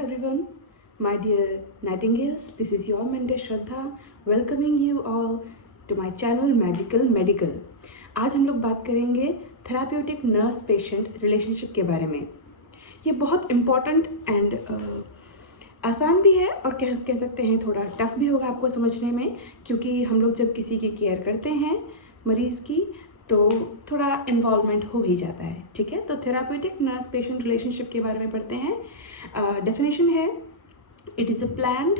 everyone, my dear Nightingales. This is your mentor Shraddha, welcoming you all to my channel Magical Medical. आज हम लोग बात करेंगे therapeutic nurse patient relationship के बारे में। ये बहुत इम्पॉर्टेंट एंड आसान भी है और कह सकते हैं थोड़ा टफ भी होगा आपको समझने में, क्योंकि हम लोग जब किसी की केयर करते हैं मरीज़ की तो थोड़ा इन्वॉल्वमेंट हो ही जाता है। ठीक है, तो थेराप्यूटिक नर्स पेशेंट रिलेशनशिप के बारे में पढ़ते हैं। डेफिनेशन है, it is a planned,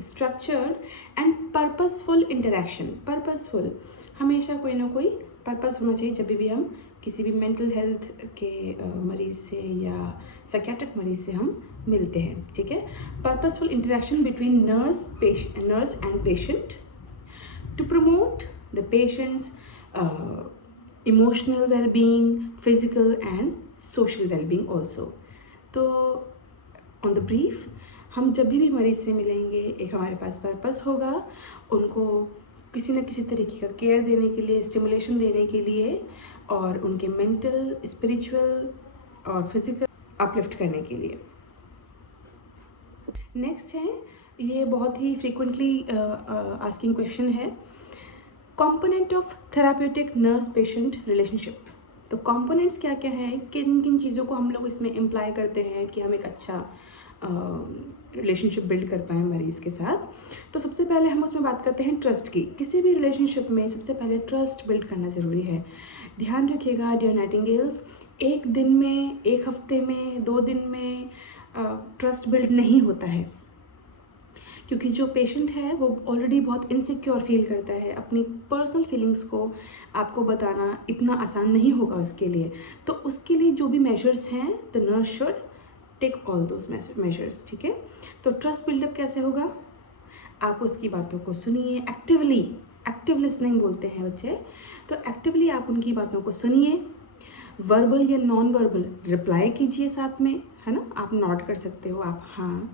structured and purposeful interaction. Purposeful, हमेशा कोई ना कोई पर्पस होना चाहिए जब भी हम किसी भी मेंटल हेल्थ के मरीज़ से या साइकियाट्रिक मरीज़ से हम मिलते हैं। ठीक है, purposeful interaction between nurse and patient to promote the patient's emotional wellbeing, physical and social wellbeing also. तो ऑन द ब्रीफ, हम जब भी मरीज़ से मिलेंगे एक हमारे पास पर्पस होगा, उनको किसी न किसी तरीके का केयर देने के लिए, स्टिमुलेशन देने के लिए और उनके मेंटल, स्पिरिचुअल और फिजिकल अपलिफ्ट करने के लिए। नेक्स्ट है, ये बहुत ही फ्रीक्वेंटली आस्किंग क्वेश्चन है, component of therapeutic nurse patient relationship. तो कंपोनेंट्स क्या क्या हैं, किन किन चीज़ों को हम लोग इसमें इम्प्लाई करते हैं कि हम एक अच्छा रिलेशनशिप बिल्ड कर पाएँ मरीज़ के साथ। तो सबसे पहले हम उसमें बात करते हैं ट्रस्ट की। किसी भी रिलेशनशिप में सबसे पहले ट्रस्ट बिल्ड करना ज़रूरी है। ध्यान रखिएगा डियर नाइटिंगेल्स, एक दिन में, एक हफ्ते में, 2 दिन में ट्रस्ट बिल्ड नहीं होता है, क्योंकि जो पेशेंट है वो ऑलरेडी बहुत इनसिक्योर फील करता है। अपनी पर्सनल फीलिंग्स को आपको बताना इतना आसान नहीं होगा उसके लिए। तो उसके लिए जो भी मेजर्स हैं, the nurse should take all those measures. ठीक है, तो ट्रस्ट बिल्डअप कैसे होगा, आप उसकी बातों को सुनिए एक्टिवली। एक्टिव लिसनिंग बोलते हैं बच्चे। तो एक्टिवली आप उनकी बातों को सुनिए, वर्बल या नॉन वर्बल रिप्लाई कीजिए साथ में, है ना। आप नोट कर सकते हो, आप हाँ,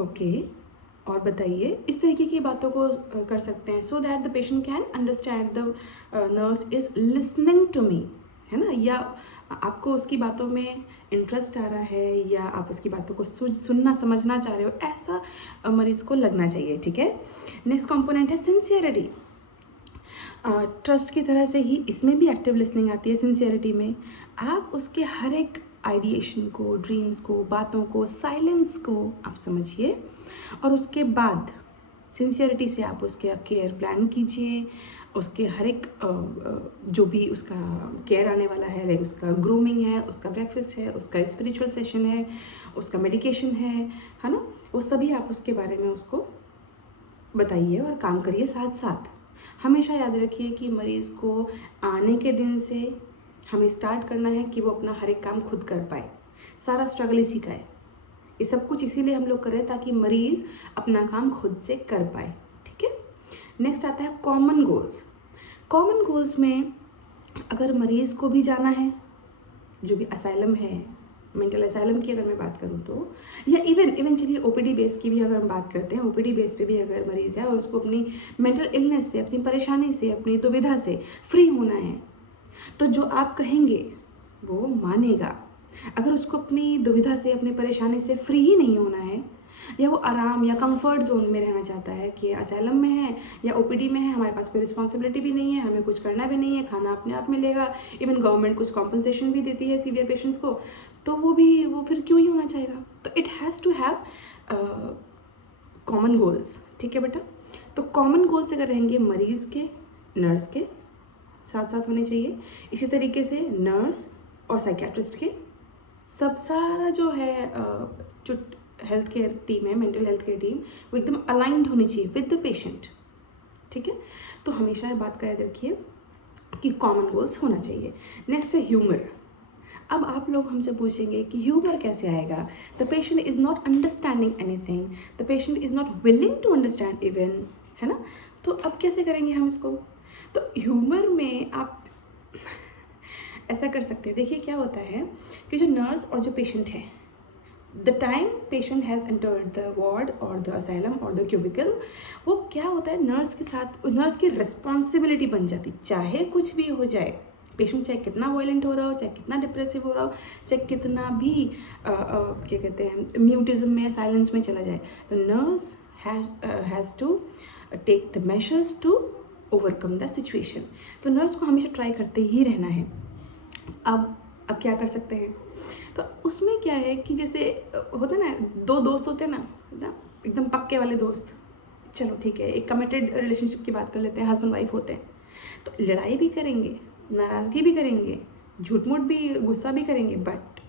ओके और बताइए, इस तरीके की बातों को कर सकते हैं, so that the patient can understand the nurse is listening to me, है ना। या आपको उसकी बातों में इंटरेस्ट आ रहा है या आप उसकी बातों को सुनना समझना चाह रहे हो, ऐसा मरीज़ को लगना चाहिए। ठीक है, नेक्स्ट कंपोनेंट है सिंसियरिटी। ट्रस्ट की तरह से ही इसमें भी एक्टिव लिसनिंग आती है। सिंसियरिटी में आप उसके हर एक आइडिएशन को, ड्रीम्स को, बातों को, साइलेंस को आप समझिए और उसके बाद सिंसियरिटी से आप उसके केयर प्लान कीजिए। उसके हर एक जो भी उसका केयर आने वाला है, लाइक उसका ग्रूमिंग है, उसका ब्रेकफास्ट है, उसका स्पिरिचुअल सेशन है, उसका मेडिकेशन है ना, वो सभी आप उसके बारे में उसको बताइए और काम करिए साथ साथ। हमेशा याद रखिए कि मरीज़ को आने के दिन से हमें स्टार्ट करना है कि वो अपना हर एक काम खुद कर पाए। सारा स्ट्रगल इसी का है। ये सब कुछ इसीलिए हम लोग कर रहे हैं ताकि मरीज़ अपना काम खुद से कर पाए। ठीक है, नेक्स्ट आता है कॉमन गोल्स। कॉमन गोल्स में अगर मरीज़ को भी जाना है, जो भी असाइलम है, मेंटल असाइलम की अगर मैं बात करूँ तो, या इवन चलिए ओपीडी बेस की भी अगर हम बात करते हैं, ओपीडी बेस पे भी अगर मरीज़ है और उसको अपनी मेंटल इलनेस से, अपनी परेशानी से, अपनी दुविधा से फ्री होना है, तो जो आप कहेंगे वो मानेगा। अगर उसको अपनी दुविधा से, अपनी परेशानी से फ्री ही नहीं होना है, या वो आराम या कंफर्ट जोन में रहना चाहता है कि असाइलम में है या ओपीडी में है, हमारे पास कोई रिस्पॉन्सिबिलिटी भी नहीं है, हमें कुछ करना भी नहीं है, खाना अपने आप मिलेगा, इवन गवर्नमेंट कुछ कॉम्पनसेशन भी देती है सीवियर पेशेंट्स को, तो वो फिर क्यों ही होना चाहेगा। तो it has to have common goals. ठीक है बेटा, तो कॉमन गोल्स अगर रहेंगे मरीज़ के, नर्स के साथ साथ होने चाहिए। इसी तरीके से नर्स और साइकियाट्रिस्ट के सब सारा जो है जो हेल्थ केयर टीम है, मेंटल हेल्थ केयर टीम, वो एकदम अलाइंड होनी चाहिए विद द पेशेंट। ठीक है, तो हमेशा ये बात का याद रखिए कि कॉमन गोल्स होना चाहिए। नेक्स्ट है ह्यूमर। अब आप लोग हमसे पूछेंगे कि ह्यूमर कैसे आएगा, the patient is not understanding anything, the patient is not willing to understand even, है ना। तो अब कैसे करेंगे हम इसको, तो ह्यूमर में आप ऐसा कर सकते हैं। देखिए क्या होता है कि जो नर्स और जो पेशेंट है, the time patient has entered the ward और द असाइलम और द क्यूबिकल, वो क्या होता है, नर्स के साथ नर्स की रिस्पॉन्सिबिलिटी बन जाती, चाहे कुछ भी हो जाए, पेशेंट चाहे कितना वायलेंट हो रहा हो, चाहे कितना डिप्रेसिव हो रहा हो, चाहे कितना भी क्या कहते हैं म्यूटिज्म में, साइलेंस में चला जाए, तो nurse has to take the measures to overcome the situation. तो नर्स को हमेशा ट्राई करते ही रहना है। अब क्या कर सकते हैं, तो उसमें क्या है कि जैसे होता है ना, दो दोस्त होते हैं ना, एकदम पक्के वाले दोस्त, चलो ठीक है, एक कमिटेड रिलेशनशिप की बात कर लेते हैं, हस्बैंड वाइफ होते हैं, तो लड़ाई भी करेंगे, नाराज़गी भी करेंगे, झूठ मूठ भी, गुस्सा भी करेंगे, but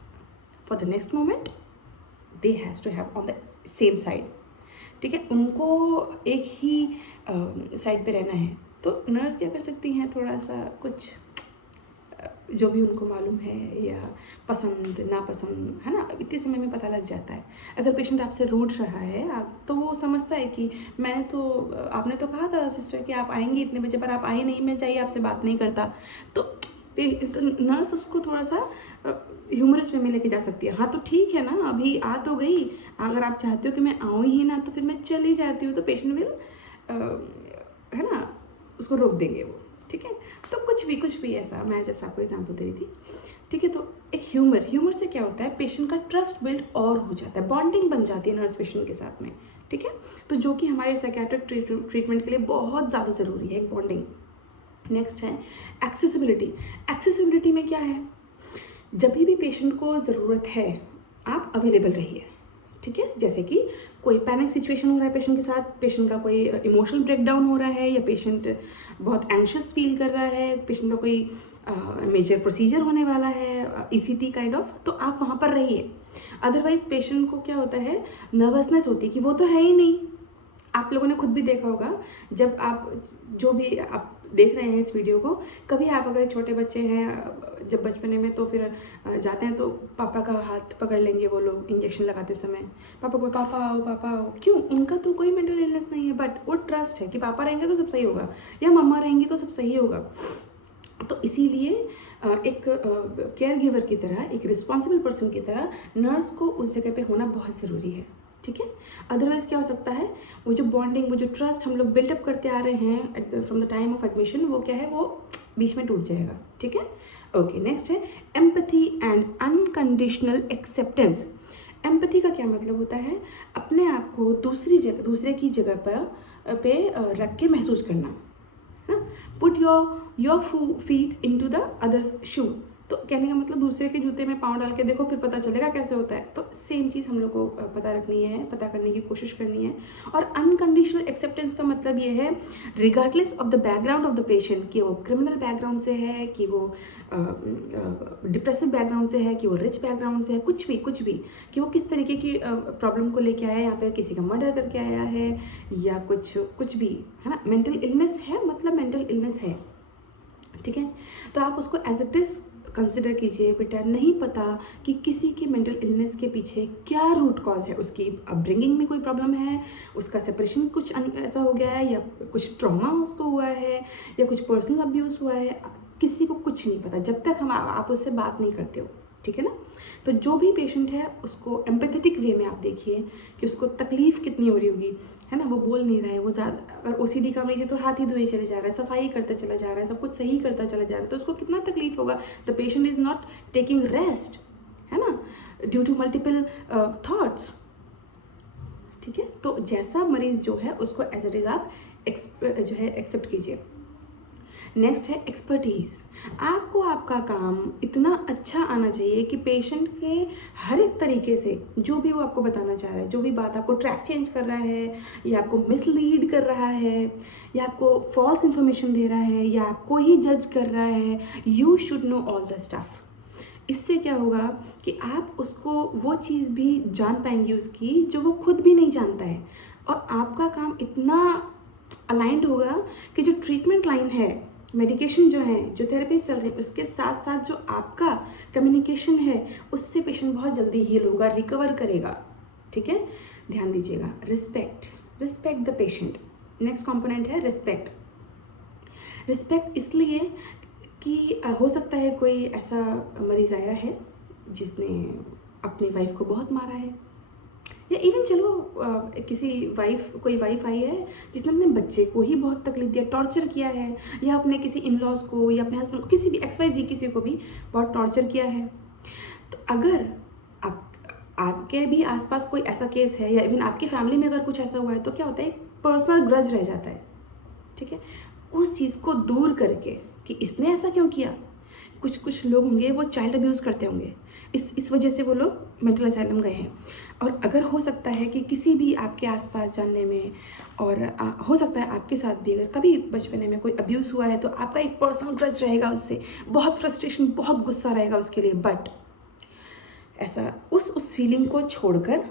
for the next moment they has to have on the same side, ठीक है, उनको एक ही साइड पे रहना है। तो नर्स क्या कर सकती हैं, थोड़ा सा कुछ जो भी उनको मालूम है या पसंद नापसंद है ना, इतने समय में पता लग जाता है। अगर पेशेंट आपसे रूठ रहा है आप, तो वो समझता है कि आपने तो कहा था सिस्टर कि आप आएंगी इतने बजे, पर आप आए नहीं, मैं चाहिए आपसे बात नहीं करता। तो नर्स उसको थोड़ा सा ह्यूमरस वे में लेके जा सकती है। हाँ तो ठीक है ना, अभी आ तो गई, अगर आप चाहते हो कि मैं आऊँ ही ना तो फिर मैं चली जाती हूँ, तो पेशेंट विल है ना, उसको रोक देंगे वो, ठीक है। तो कुछ भी ऐसा, मैं जैसा आपको एग्जांपल दे रही थी, ठीक है। तो एक ह्यूमर से क्या होता है, पेशेंट का ट्रस्ट बिल्ड और हो जाता है, बॉन्डिंग बन जाती है नर्स पेशेंट के साथ में, ठीक है। तो जो कि हमारे साइकियाट्रिक ट्रीटमेंट के लिए बहुत ज़्यादा ज़रूरी है, एक बॉन्डिंग। नेक्स्ट है एक्सेसिबिलिटी में क्या है, जब भी पेशेंट को ज़रूरत है आप अवेलेबल रहिए, ठीक है। जैसे कि कोई पैनिक सिचुएशन हो रहा है पेशेंट के साथ, पेशेंट का कोई इमोशनल ब्रेकडाउन हो रहा है, या पेशेंट बहुत एंशियस फील कर रहा है, पेशेंट का कोई मेजर प्रोसीजर होने वाला है, ईसीटी काइंड ऑफ, तो आप वहाँ पर रहिए। अदरवाइज पेशेंट को क्या होता है, नर्वसनेस होती है कि वो तो है ही नहीं। आप लोगों ने खुद भी देखा होगा, जब आप जो भी आप देख रहे हैं इस वीडियो को, कभी आप अगर छोटे बच्चे हैं जब बचपने में, तो फिर जाते हैं तो पापा का हाथ पकड़ लेंगे वो लोग इंजेक्शन लगाते समय, पापा आओ, क्यों, उनका तो कोई मेंटल इलनेस नहीं है, बट वो ट्रस्ट है कि पापा रहेंगे तो सब सही होगा, या मम्मा रहेंगी तो सब सही होगा। तो इसीलिए एक केयर गिवर की तरह, एक रिस्पॉन्सिबल पर्सन की तरह नर्स को उस जगह पे होना बहुत ज़रूरी है, ठीक है। अदरवाइज क्या हो सकता है, वो जो बॉन्डिंग, वो जो ट्रस्ट हम लोग बिल्डअप करते आ रहे हैं from the time of admission, वो क्या है, वो बीच में टूट जाएगा, ठीक है। ओके, नेक्स्ट है empathy and unconditional acceptance. Empathy का क्या मतलब होता है, अपने आप को दूसरे की जगह पे रख के महसूस करना, put your feet into the others shoe. तो कहने का मतलब दूसरे के जूते में पाँव डाल के देखो, फिर पता चलेगा कैसे होता है। तो सेम चीज़ हम लोग को पता करने की कोशिश करनी है। और अनकंडीशनल एक्सेप्टेंस का मतलब ये है, regardless of the background of the patient, कि वो क्रिमिनल बैकग्राउंड से है, कि वो डिप्रेसिव बैकग्राउंड से है, कि वो रिच बैकग्राउंड से है, कुछ भी कि वो किस तरीके की प्रॉब्लम को लेके आया है, यहाँ पे किसी का मर्डर करके आया है, या कुछ भी है ना, मेंटल इलनेस है, मतलब मेंटल इलनेस है, ठीक है। तो आप उसको एज इट इज़ कंसिडर कीजिए। बेटा, नहीं पता कि किसी के मेंटल इलनेस के पीछे क्या रूट कॉज है, उसकी अपब्रिंगिंग में कोई प्रॉब्लम है, उसका सेपरेशन कुछ ऐसा हो गया है, या कुछ ट्रॉमा उसको हुआ है, या कुछ पर्सनल अब्यूज़ हुआ है, किसी को कुछ नहीं पता जब तक आप उससे बात नहीं करते हो, ठीक है ना। तो जो भी पेशेंट है उसको एम्पैथेटिक वे में आप देखिए कि उसको तकलीफ़ कितनी हो रही होगी, है ना। वो बोल नहीं रहा है, वो ज़्यादा, अगर ओसीडी का मरीज है तो हाथ ही धोए चले जा रहा है, सफाई करता चला जा रहा है, सब कुछ सही करता चला जा रहा है, तो उसको कितना तकलीफ होगा। The patient is not taking rest, है ना, ड्यू टू मल्टीपल थॉट्स, ठीक है। तो जैसा मरीज़ जो है उसको एज इट इज़ आप एक्सेप्ट कीजिए। नेक्स्ट है एक्सपर्टीज़। आपको आपका काम इतना अच्छा आना चाहिए कि पेशेंट के हर एक तरीके से जो भी वो आपको बताना चाह रहा है, जो भी बात आपको ट्रैक चेंज कर रहा है, या आपको मिसलीड कर रहा है, या आपको फॉल्स इन्फॉर्मेशन दे रहा है, या आपको ही जज कर रहा है, you should know all the stuff. इससे क्या होगा कि आप उसको वो चीज़ भी जान पाएंगे उसकी जो वो खुद भी नहीं जानता है, और आपका काम इतना अलाइंड होगा कि जो ट्रीटमेंट लाइन है, मेडिकेशन जो है, जो थेरेपी चल रही है, उसके साथ साथ जो आपका कम्युनिकेशन है, उससे पेशेंट बहुत जल्दी हील होगा, रिकवर करेगा, ठीक है। ध्यान दीजिएगा, respect the patient. Next component है रिस्पेक्ट इसलिए कि हो सकता है कोई ऐसा मरीज़ आया है जिसने अपनी वाइफ को बहुत मारा है, या इवन चलो किसी कोई वाइफ आई है जिसने अपने बच्चे को ही बहुत तकलीफ दिया, टॉर्चर किया है, या अपने किसी इन लॉज को या अपने हस्बैंड को, किसी भी XYZ किसी को भी बहुत टॉर्चर किया है, तो अगर आपके भी आसपास कोई ऐसा केस है या इवन आपकी फैमिली में अगर कुछ ऐसा हुआ है, तो क्या होता है, पर्सनल ग्रज रह जाता है, ठीक है। उस चीज़ को दूर करके कि इसने ऐसा क्यों किया, कुछ लोग होंगे वो चाइल्ड अब्यूज़ करते होंगे, इस वजह से वो लोग मेंटल असाइलम गए हैं। और अगर हो सकता है कि किसी भी आपके आसपास जानने में, और हो सकता है आपके साथ भी अगर कभी बचपने में कोई अब्यूज़ हुआ है, तो आपका एक पर्सनल ग्रज रहेगा उससे, बहुत फ्रस्ट्रेशन, बहुत गुस्सा रहेगा उसके लिए। बट ऐसा उस फीलिंग को छोड़कर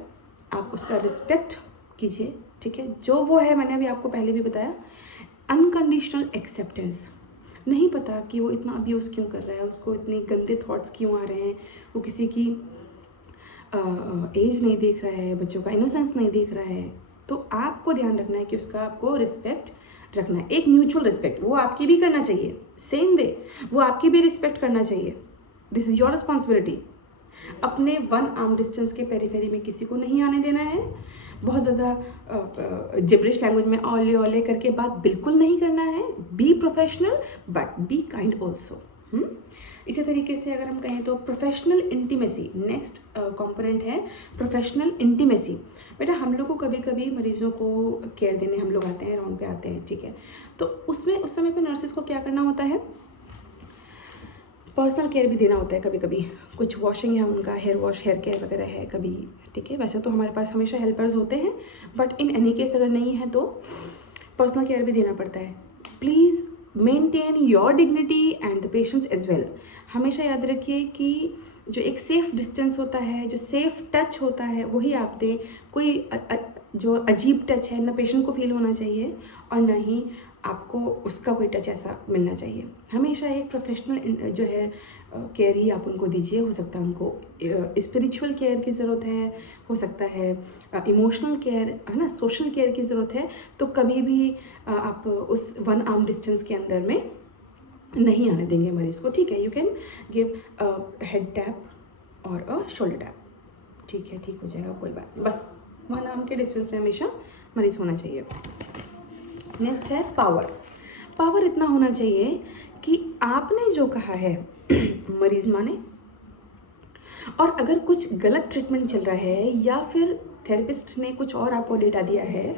आप उसका रिस्पेक्ट कीजिए, ठीक है। जो वो है, मैंने अभी आपको पहले भी बताया, अनकंडीशनल एक्सेप्टेंस। नहीं पता कि वो इतना अब्यूज़ क्यों कर रहा है, उसको इतने गंदे थॉट्स क्यों आ रहे हैं, वो किसी की एज नहीं देख रहा है, बच्चों का इनोसेंस नहीं देख रहा है, तो आपको ध्यान रखना है कि उसका आपको रिस्पेक्ट रखना है, एक म्यूचुअल रिस्पेक्ट। वो आपकी भी करना चाहिए, सेम वे वो आपकी भी रिस्पेक्ट करना चाहिए। This is your responsibility. अपने 1 आर्म डिस्टेंस के पेरीफेरी में किसी को नहीं आने देना है। बहुत ज़्यादा जिब्रिश लैंग्वेज में ओले ओले करके बात बिल्कुल नहीं करना है। Be professional but be kind also. इसी तरीके से अगर हम कहें तो प्रोफेशनल इंटीमेसी, नेक्स्ट कंपोनेंट है प्रोफेशनल इंटीमेसी। बेटा हम लोग को कभी कभी मरीजों को केयर देने हम लोग आते हैं, राउंड पे आते हैं, ठीक है। तो उसमें उस समय पे नर्सेज को क्या करना होता है, पर्सनल केयर भी देना होता है। कभी कभी कुछ वॉशिंग है उनका, हेयर वॉश, हेयर केयर वगैरह है कभी, ठीक है। वैसे तो हमारे पास हमेशा हेल्पर्स होते हैं, बट इन एनी केस अगर नहीं है तो पर्सनल केयर भी देना पड़ता है। Please maintain your dignity and the patient's as well. हमेशा याद रखिए कि जो एक सेफ डिस्टेंस होता है, जो सेफ टच होता है, वही आप दें। कोई जो अजीब टच है ना पेशेंट को फील होना चाहिए और ना ही आपको उसका कोई टच ऐसा मिलना चाहिए। हमेशा एक प्रोफेशनल जो है केयर ही आप उनको दीजिए। हो सकता है उनको स्पिरिचुअल केयर की ज़रूरत है, हो सकता है इमोशनल केयर, है ना, सोशल केयर की ज़रूरत है, तो कभी भी आप उस 1 आर्म डिस्टेंस के अंदर में नहीं आने देंगे मरीज़ को, ठीक है। You can give head tap और अ शोल्डर टैप, ठीक है, ठीक हो जाएगा, कोई बात नहीं। बस 1 आर्म के डिस्टेंस में हमेशा मरीज़ होना चाहिए। नेक्स्ट है पावर। पावर इतना होना चाहिए कि आपने जो कहा है मरीज़ माने। और अगर कुछ गलत ट्रीटमेंट चल रहा है या फिर थेरेपिस्ट ने कुछ और आपको डेटा दिया है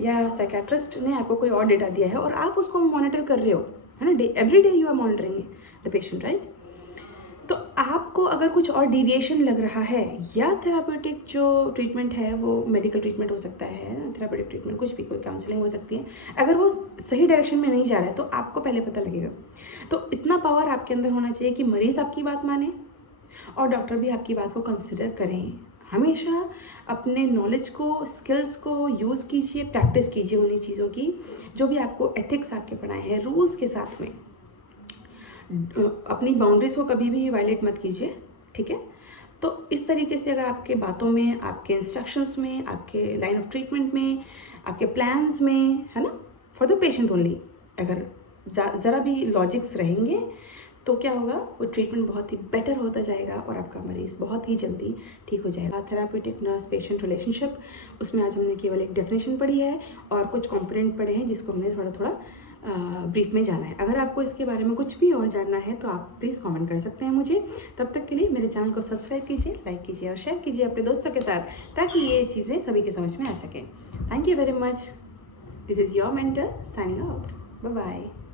या साइकेट्रिस्ट ने आपको कोई और डेटा दिया है और आप उसको मॉनिटर कर रहे हो, है ना, every day you are monitoring the patient, right. तो आपको अगर कुछ और डिविएशन लग रहा है, या थेरापेटिक जो ट्रीटमेंट है वो मेडिकल ट्रीटमेंट हो सकता है, थेरापेटिक ट्रीटमेंट कुछ भी, कोई काउंसलिंग हो सकती है, अगर वो सही डायरेक्शन में नहीं जा रहा है तो आपको पहले पता लगेगा। तो इतना पावर आपके अंदर होना चाहिए कि मरीज़ आपकी बात माने और डॉक्टर भी आपकी बात को कंसिडर करें। हमेशा अपने नॉलेज को, स्किल्स को यूज़ कीजिए, प्रैक्टिस कीजिए उन्हीं चीज़ों की जो भी आपको एथिक्स आपके पढ़ाए हैं, रूल्स के साथ में। अपनी बाउंड्रीज को कभी भी वायलेट मत कीजिए, ठीक है। तो इस तरीके से अगर आपके बातों में, आपके इंस्ट्रक्शंस में, आपके लाइन ऑफ ट्रीटमेंट में, आपके प्लान्स में, है ना, फॉर द पेशेंट ओनली, अगर ज़रा भी लॉजिक्स रहेंगे तो क्या होगा, वो ट्रीटमेंट बहुत ही बेटर होता जाएगा और आपका मरीज़ बहुत ही जल्दी ठीक हो जाएगा। थेरापेटिक नर्स पेशेंट रिलेशनशिप, उसमें आज हमने केवल एक डेफिनेशन पढ़ी है और कुछ कंपोनेंट पढ़े हैं जिसको हमने थोड़ा थोड़ा ब्रीफ में जाना है। अगर आपको इसके बारे में कुछ भी और जानना है तो आप प्लीज़ कमेंट कर सकते हैं मुझे। तब तक के लिए मेरे चैनल को सब्सक्राइब कीजिए, लाइक कीजिए और शेयर कीजिए अपने दोस्तों के साथ, ताकि ये चीज़ें सभी के समझ में आ सकें। Thank you very much. This is your mentor signing out. Bye bye.